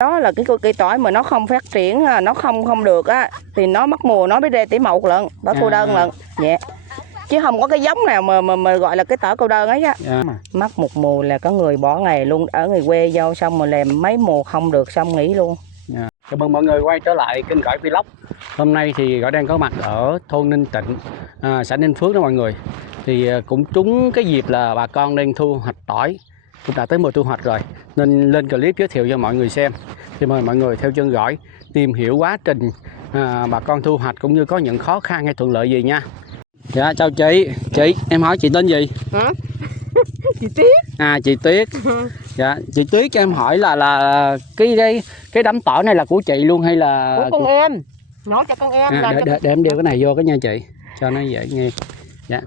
Đó là cái cây tỏi mà nó không phát triển, nó không được á thì nó mất mùa, nó mới ra tỉ mộc lận, tỏi cô đơn lận. Dạ. Chứ không có cái giống nào mà gọi là cái tỏi cô đơn ấy á. Mất một mùa là có người bỏ nghề luôn, ở người quê vô xong rồi làm mấy mùa không được xong nghỉ luôn. Chào mừng mọi người quay trở lại kênh Gỏi Vlog. Hôm nay thì Gỏi đang có mặt ở thôn Ninh Tịnh, xã Ninh Phước đó mọi người. Thì cũng trúng cái dịp là bà con đang thu hoạch tỏi, cũng đã tới mùa thu hoạch rồi, nên lên clip giới thiệu cho mọi người xem. Thì mời mọi người theo chân Gỏi tìm hiểu quá trình bà con thu hoạch cũng như có những khó khăn hay thuận lợi gì nha. Dạ chào chị, em hỏi chị tên gì? Hả? Chị Tuyết. Chị Tuyết. Dạ chị Tuyết cho em hỏi là cái đám tỏi này là của chị luôn hay là của con em? Nói cho con em. Để em đeo cái này vô cái nha chị, cho nó dễ nghe. Dạ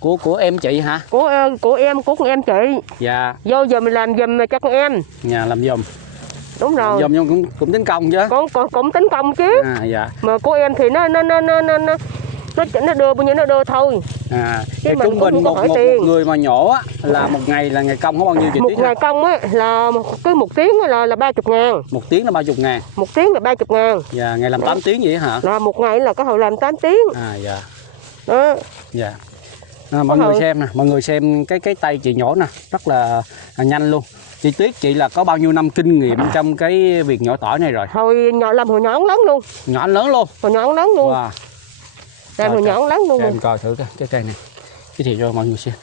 của em chị hả? Của em, của con em chị. Dạ. Vô giờ mình làm giùm cho con em. Nhà làm giùm. Đúng rồi. Giùm nhưng cũng tính công chứ. Cũng tính công chứ. Dạ. Mà của em thì nó đưa bao nhiêu nó đưa thôi. Chứ trung bình một người mà nhổ á là một ngày là ngày công có bao nhiêu chị Tuyết? Một ngày công á là cứ 1 tiếng là 30.000. 1 tiếng là 30.000. 1 tiếng là 30.000. Dạ, ngày làm 8 tiếng vậy hả? Là một ngày là có hồi làm 8 tiếng. Dạ. Đó. Dạ. Mọi người xem nè, mọi người xem cái tay chị nhổ nè, rất là nhanh luôn. Chị Tuyết chị là có bao nhiêu năm kinh nghiệm trong cái việc nhổ tỏi này rồi? Hồi nhỏ lớn luôn. Nhỏ lớn luôn. Hồi nhỏ lớn luôn. Wow. Làm hồi nhỏ lớn luôn. Em coi thử cái cây này. Giới thiệu cho mọi người xem.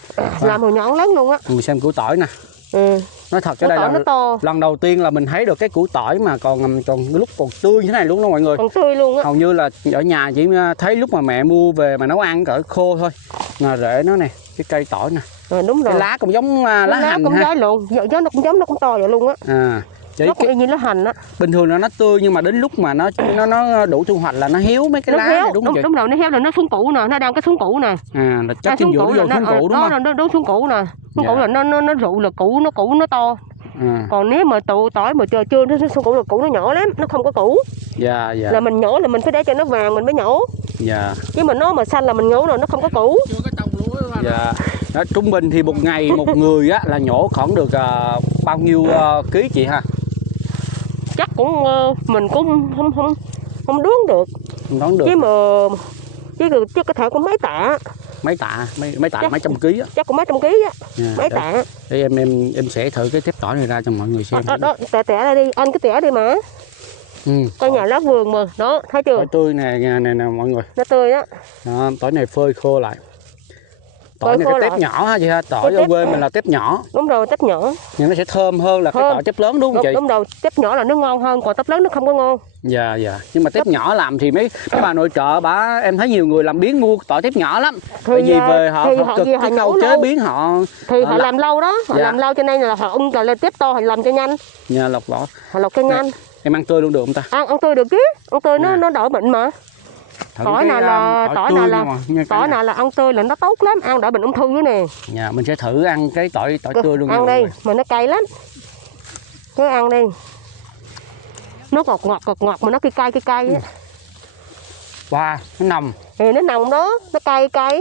Làm hồi nhỏ lớn luôn á. Mọi người xem củ tỏi nè. Nói thật cái đây là lần đầu tiên là mình thấy được cái củ tỏi mà còn lúc còn tươi như thế này luôn đó mọi người. Còn tươi luôn á. Hầu như là ở nhà chỉ thấy lúc mà mẹ mua về mà nấu ăn cỡ khô thôi. Mà rễ nó nè, cái cây tỏi nè. Đúng rồi. Cái lá cũng giống lá hành cũng ha. giống luôn, nó cũng giống, nó cũng to vậy luôn á. Nó cũng như lá hành á. Bình thường là nó tươi nhưng mà đến lúc mà nó đủ thu hoạch là nó héo mấy cái lá này đúng không chị? Đúng rồi, nó héo là nó xuống củ nè, nó đang cái xuống củ nè. Là chắc trên giữa nó xuống củ đúng không? Nó xuống củ nè. Xuống củ là nó rụ là củ nó to. Còn nếu mà tỏi mà chưa nó xuống củ là củ nó nhỏ lắm, nó không có củ. Dạ. Là mình nhổ là mình phải để cho nó vàng mình mới nhổ. Dạ. Chứ mà nó mà xanh là mình nhổ rồi nó không có củ. Dạ. Đó, trung bình thì một ngày một người á là nhổ khoảng được bao nhiêu ký chị ha? Chắc cũng mình cũng không đoán được. Không đoán được. Chứ có thể có mấy tạ. Mấy trăm ký á. Chắc cũng mấy trăm ký á. Mấy tạ. Để em sẽ thử cái thép tỏi này ra cho mọi người xem. Đó, tẻ ra đi, anh cứ tẻ đi mà. Coi nhà lá vườn mà, đó, thấy chưa? Tỏi tươi nè mọi người. Nó tươi á. Đó, tỏi này phơi khô lại. Tỏi này cái tép nhỏ ha chị ha, tỏi ở quê mình là tép nhỏ. Đúng rồi, tép nhỏ. Nhưng nó sẽ thơm hơn là cái tỏi tép lớn đúng không chị? Đúng rồi, tép nhỏ là nó ngon hơn, còn tép lớn nó không có ngon. Dạ. Nhưng mà tép nhỏ làm thì mấy bà nội trợ em thấy nhiều người làm biếng mua tỏi tép nhỏ lắm. Bởi vì về họ cực cái khâu chế biến họ làm lâu đó, họ làm lâu cho nên là họ là tép to họ làm cho nhanh. Dạ, lọc vỏ. Họ lọc cho nhanh. Em ăn tươi luôn được không ta? Ăn tươi được chứ, ăn tươi nó đỡ bệnh mà. Tỏi nào là ăn tươi là nó tốt lắm, ăn đỡ bệnh ung thư nữa nè. Dạ, mình sẽ thử ăn cái tỏi tươi luôn. Ăn đi, mà nó cay lắm. Cứ ăn đi. Nó ngọt mà nó cay á. Wow, nó nồng. Thì nó nồng đó, nó cay.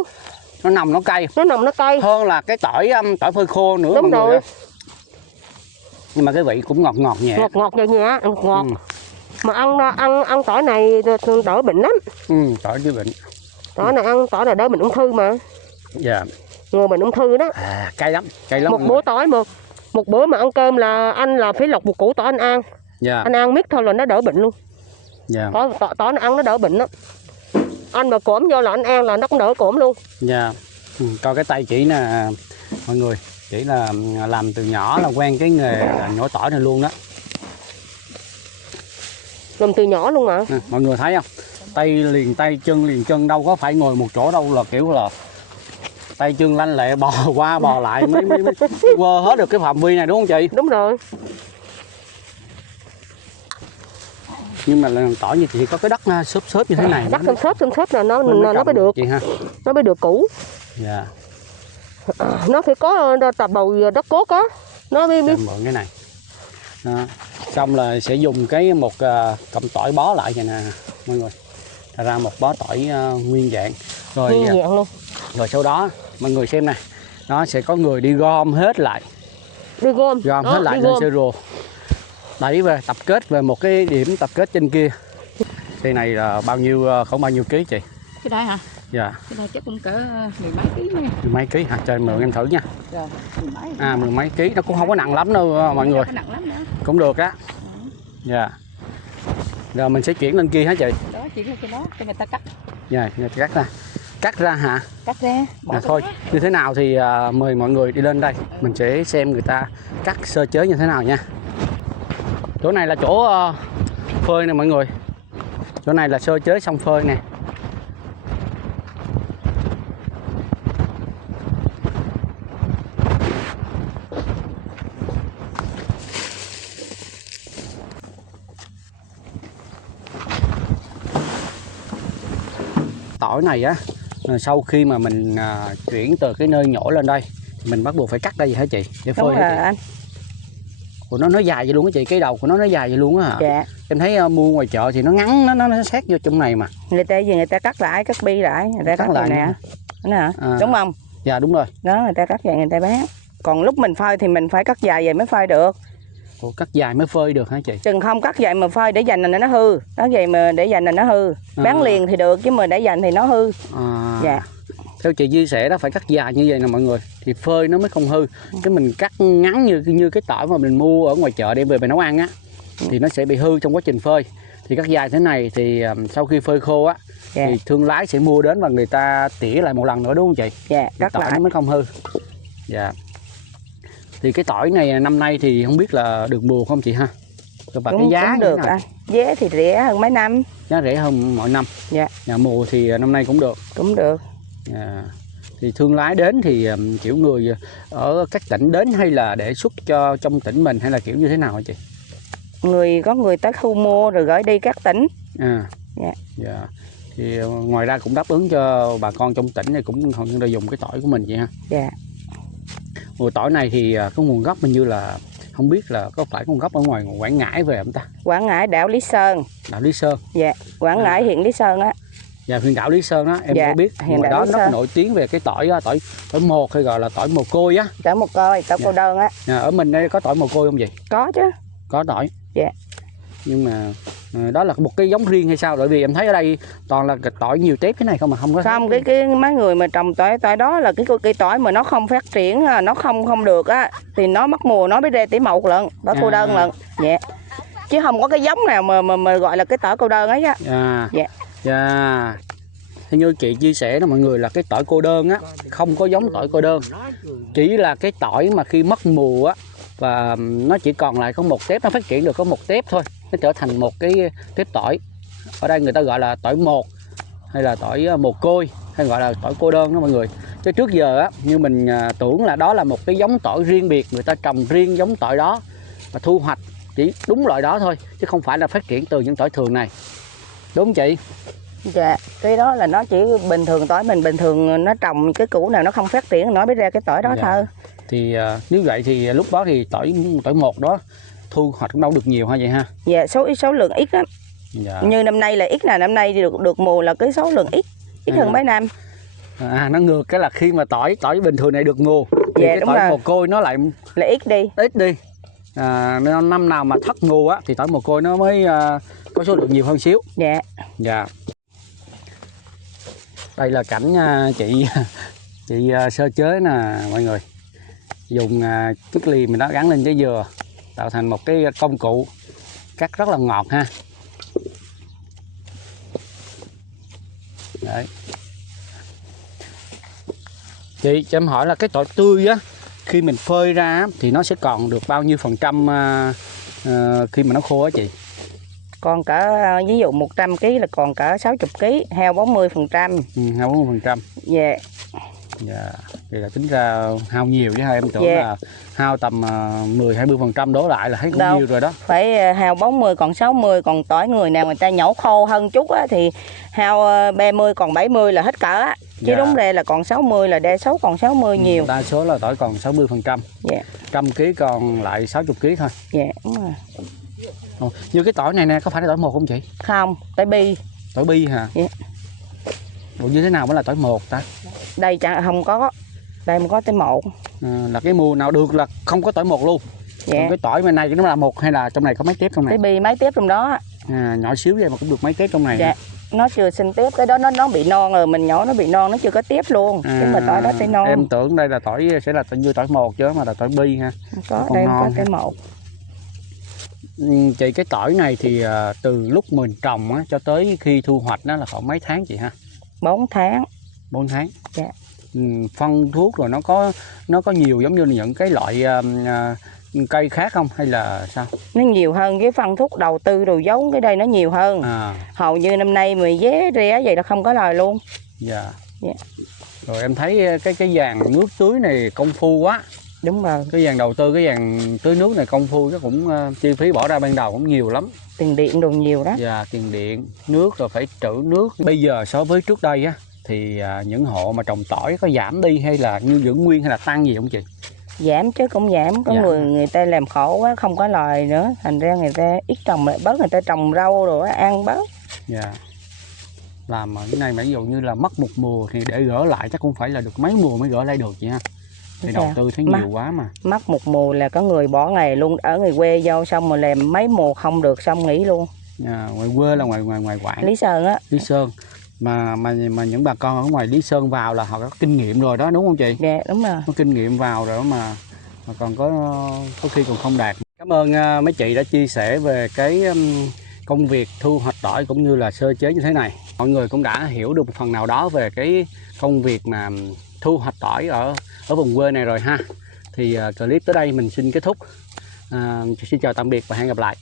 Nó nồng nó cay. Nó nồng nó cay. Hơn là cái tỏi phơi khô nữa. Đúng rồi. Nhưng mà cái vị cũng ngọt nhẹ. Ngọt nhẹ. Mà ăn tỏi này đỡ bệnh lắm. Tỏi chữa bệnh. Tỏi này đỡ bệnh ung thư mà. Dạ. Ngừa bệnh ung thư đó. Cay lắm. Một bữa tỏi một bữa mà ăn cơm là anh là phải lọc một củ tỏi anh ăn. Dạ. Anh ăn miết thôi là nó đỡ bệnh luôn. Dạ. Tỏi nó ăn nó đỡ bệnh đó. Anh mà cổm vô là anh ăn là nó cũng đỡ cổm luôn. Dạ. Coi cái tay chỉ nè mọi người, chỉ là làm từ nhỏ là quen cái nghề là nhổ tỏi này luôn đó. Làm từ nhỏ luôn mà. Mọi người thấy không? Tay chân đâu có phải ngồi một chỗ đâu, là kiểu là tay chân lanh lẹ bò qua bò lại mới quơ hết được cái phạm vi này đúng không chị? Đúng rồi. Nhưng mà làm tỏi như thì có cái đất xốp như thế này. Đất xốp là nó mới được. Chị ha. Nó mới được củ. Dạ. Nó phải có tập bầu đất cốt á. Nó mới mượn cái này. Đó. Xong là sẽ dùng một cọng tỏi bó lại vậy nè mọi người, ra một bó tỏi nguyên dạng rồi. Rồi sau đó mọi người xem nè, nó sẽ có người đi gom hết lại, gom hết lại lên xe rùa. đẩy về tập kết về một cái điểm tập kết trên kia. Cây này là bao nhiêu, khoảng bao nhiêu ký chị? Cái đây hả? Dạ. Cái đây chắc cũng cỡ mười mấy ký nè. Mười mấy ký hả? Cho mượn em thử nha. Rồi, mười mấy. Mười mấy ký, nó cũng không có nặng lắm đâu mọi người. Nặng lắm nữa. Cũng được á. Dạ. Rồi mình sẽ chuyển lên kia hả chị? Đó, chuyển lên cái đó cho người ta cắt. Dạ, người ta cắt ra. Cắt ra hả? Cắt ra. Thôi, như thế nào thì mời mọi người đi lên đây. Mình sẽ xem người ta cắt sơ chế như thế nào nha. Chỗ này là chỗ phơi nè mọi người. Chỗ này là sơ chế xong phơi nè. Tỏi này á, sau khi mà mình chuyển từ cái nơi nhổ lên đây thì mình bắt buộc phải cắt đây hả chị? Để phơi hả chị? Anh. Ủa nó dài vậy luôn á chị, cái đầu của nó dài vậy luôn á hả? Dạ. Em thấy mua ngoài chợ thì nó ngắn, nó sát vô trong này mà. Người ta cắt lại, cắt bi lại, người ta cắt lại nè. Đó hả? Đúng không? Dạ đúng rồi. Đó, người ta cắt vậy người ta bán. Còn lúc mình phơi thì mình phải cắt dài vậy mới phơi được. Ủa, cắt dài mới phơi được hả chị? Chừng không cắt dài mà phơi để dành là nó hư. Đó vậy mà để dành là nó hư. Bán liền thì được chứ mà để dành thì nó hư. Dạ. Theo chị chia sẻ đó, phải cắt dài như vậy nè mọi người thì phơi nó mới không hư. Cái mình cắt ngắn như cái tỏi mà mình mua ở ngoài chợ đem về mình nấu ăn á thì nó sẽ bị hư trong quá trình phơi. Thì cắt dài thế này thì sau khi phơi khô á thì thương lái sẽ mua đến và người ta tỉa lại một lần nữa đúng không chị? Dạ, cắt tỏi lại nó mới không hư. Dạ. Thì cái tỏi này năm nay thì không biết là được mùa không chị ha? Và cái giá cũng được anh. Giá thì rẻ hơn mấy năm. Giá rẻ hơn mọi năm. Dạ. Nhà mùa thì năm nay cũng được. Cũng được. Thì thương lái đến thì kiểu người ở các tỉnh đến hay là để xuất cho trong tỉnh mình hay là kiểu như thế nào hả chị? Có người tới thu mua rồi gửi đi các tỉnh. Dạ. Thì ngoài ra cũng đáp ứng cho bà con trong tỉnh này cũng hầu như là dùng cái tỏi của mình vậy ha. Dạ. Mùa tỏi này thì có nguồn gốc hình như là không biết là có phải nguồn gốc ở ngoài Quảng Ngãi về không ta? Quảng Ngãi đảo Lý Sơn. Đảo Lý Sơn. Dạ, Quảng Ngãi huyện Lý Sơn á. Dạ, huyện đảo Lý Sơn á, em có biết. Ngoài đó nó nổi tiếng về cái tỏi một hay gọi là tỏi mồ côi á. Tỏi mồ côi, tỏi cô đơn á. Ở mình đây có tỏi mồ côi không vậy? Có chứ. Có tỏi. Dạ. Nhưng mà đó là một cái giống riêng hay sao? Bởi vì em thấy ở đây toàn là tỏi nhiều tép thế này không mà không có. Không, cái mấy người mà trồng tỏi đó là cái cây tỏi mà nó không phát triển, nó không được á thì nó mất mùa nó mới ra tỉ mậu lận, tỏi cô đơn lận. Dạ. Chứ không có cái giống nào mà gọi là cái tỏi cô đơn ấy á. Dạ. Dạ. Theo như chị chia sẻ đó mọi người là cái tỏi cô đơn á, không có giống tỏi cô đơn. Chỉ là cái tỏi mà khi mất mùa á và nó chỉ còn lại có một tép, nó phát triển được có một tép thôi, nó trở thành một cái tép tỏi. Ở đây người ta gọi là tỏi một hay là tỏi mồ côi hay gọi là tỏi cô đơn đó mọi người. Chứ trước giờ á, như mình tưởng là đó là một cái giống tỏi riêng biệt, người ta trồng riêng giống tỏi đó và thu hoạch chỉ đúng loại đó thôi chứ không phải là phát triển từ những tỏi thường này. Đúng không chị? Dạ, cái đó là nó chỉ bình thường, tỏi mình bình thường nó trồng cái củ nào nó không phát triển nó mới ra cái tỏi đó thôi. Thì nếu vậy thì lúc đó thì tỏi một đó thu hoạch cũng đâu được nhiều ha vậy ha? Dạ, số lượng ít lắm. Dạ. Như năm nay là ít, là năm nay được mùa là cái số lượng ít hơn mấy năm. Nó ngược cái là khi mà tỏi bình thường này được mùa thì cái tỏi mồ côi nó lại ít đi. Năm nào mà thất mùa á thì tỏi mồ côi nó mới có số lượng nhiều hơn xíu. Dạ. Dạ. Đây là cảnh chị sơ chế nè mọi người. Dùng chiếc liềm mình đó gắn lên trái dừa tạo thành một cái công cụ cắt rất là ngọt ha. Đấy. Chị cho em hỏi là cái tỏi tươi á khi mình phơi ra thì nó sẽ còn được bao nhiêu phần trăm khi mà nó khô á chị? Còn cả ví dụ 100 kg là còn cả 60 kg, heo 40%. Heo 40%. Dạ. Dạ. Vậy là tính ra hao nhiều chứ hai em tưởng là hao tầm 10-20% đổ lại là thấy cũng nhiều rồi đó. Phải hao 40 còn 60, còn tỏi người nào người ta nhổ khô hơn chút á thì hao 30 còn 70 là hết cỡ á. Chứ đúng ra là còn 60 là đa số còn 60 nhiều. Đa số là tỏi còn 60%. Dạ. 100 kg còn lại 60 kg thôi. Dạ, đúng rồi. Như cái tỏi này nè có phải là tỏi một không chị? Không, tỏi bi. Tỏi bi hả? Dạ. Ủa như thế nào mới là tỏi một ta? Đây chẳng không có. Đây mới có tỏi một. Là cái mùa nào được là không có tỏi một luôn. Dạ. Còn cái tỏi bên này nó là một hay là trong này có mấy tép trong này? Cái bi mấy tép trong đó. Nhỏ xíu vậy mà cũng được mấy tép trong này. Dạ. Nó chưa sinh tép, cái đó nó bị non rồi, mình nhỏ nó bị non, nó chưa có tép luôn. Chứ mà tỏi đó tỏi non. Em tưởng đây là tỏi sẽ là như tỏi một chứ mà là tỏi bi ha. Có, đây có tỏi một. Chị cái tỏi này thì từ lúc mình trồng á, cho tới khi thu hoạch đó là khoảng mấy tháng chị ha? 4 tháng. 4 tháng. Dạ. Phân thuốc rồi nó có nhiều giống như những cái loại cây khác không hay là sao? Nó nhiều hơn cái phân thuốc đầu tư đồ giống, cái đây nó nhiều hơn. Hầu như năm nay mà vé rẻ vậy là không có lời luôn. Dạ. Dạ. Rồi em thấy cái dàn nước tưới này công phu quá. Đúng rồi. Cái dàn đầu tư, cái dàn tưới nước này công phu, chứ cũng chi phí bỏ ra ban đầu cũng nhiều lắm. Tiền điện đồ nhiều đó. Dạ, tiền điện, nước rồi phải trữ nước. Bây giờ so với trước đây á thì những hộ mà trồng tỏi có giảm đi hay là như giữ nguyên hay là tăng gì không chị? Giảm chứ cũng giảm, có người ta làm khổ quá không có lời nữa, thành ra người ta ít trồng lại bớt, người ta trồng rau rồi ăn bớt. Dạ. Làm cái này mà ví dụ như là mất một mùa thì để gỡ lại chắc cũng phải là được mấy mùa mới gỡ lại được chị ha. Thì đầu tư thấy nhiều quá mà. Mất một mùa là có người bỏ nghề luôn, ở người quê vô xong rồi làm mấy mùa không được xong nghỉ luôn. Ngoài quê là ngoài Quảng. Lý Sơn á. Lý Sơn. Mà những bà con ở ngoài Lý Sơn vào là họ có kinh nghiệm rồi đó đúng không chị? Dạ đúng rồi. Có kinh nghiệm vào rồi mà còn có khi còn không đạt. Cảm ơn mấy chị đã chia sẻ về cái công việc thu hoạch tỏi cũng như là sơ chế như thế này. Mọi người cũng đã hiểu được một phần nào đó về cái công việc mà thu hoạch tỏi ở vùng quê này rồi ha. Thì clip tới đây mình xin kết thúc. Xin chào tạm biệt và hẹn gặp lại.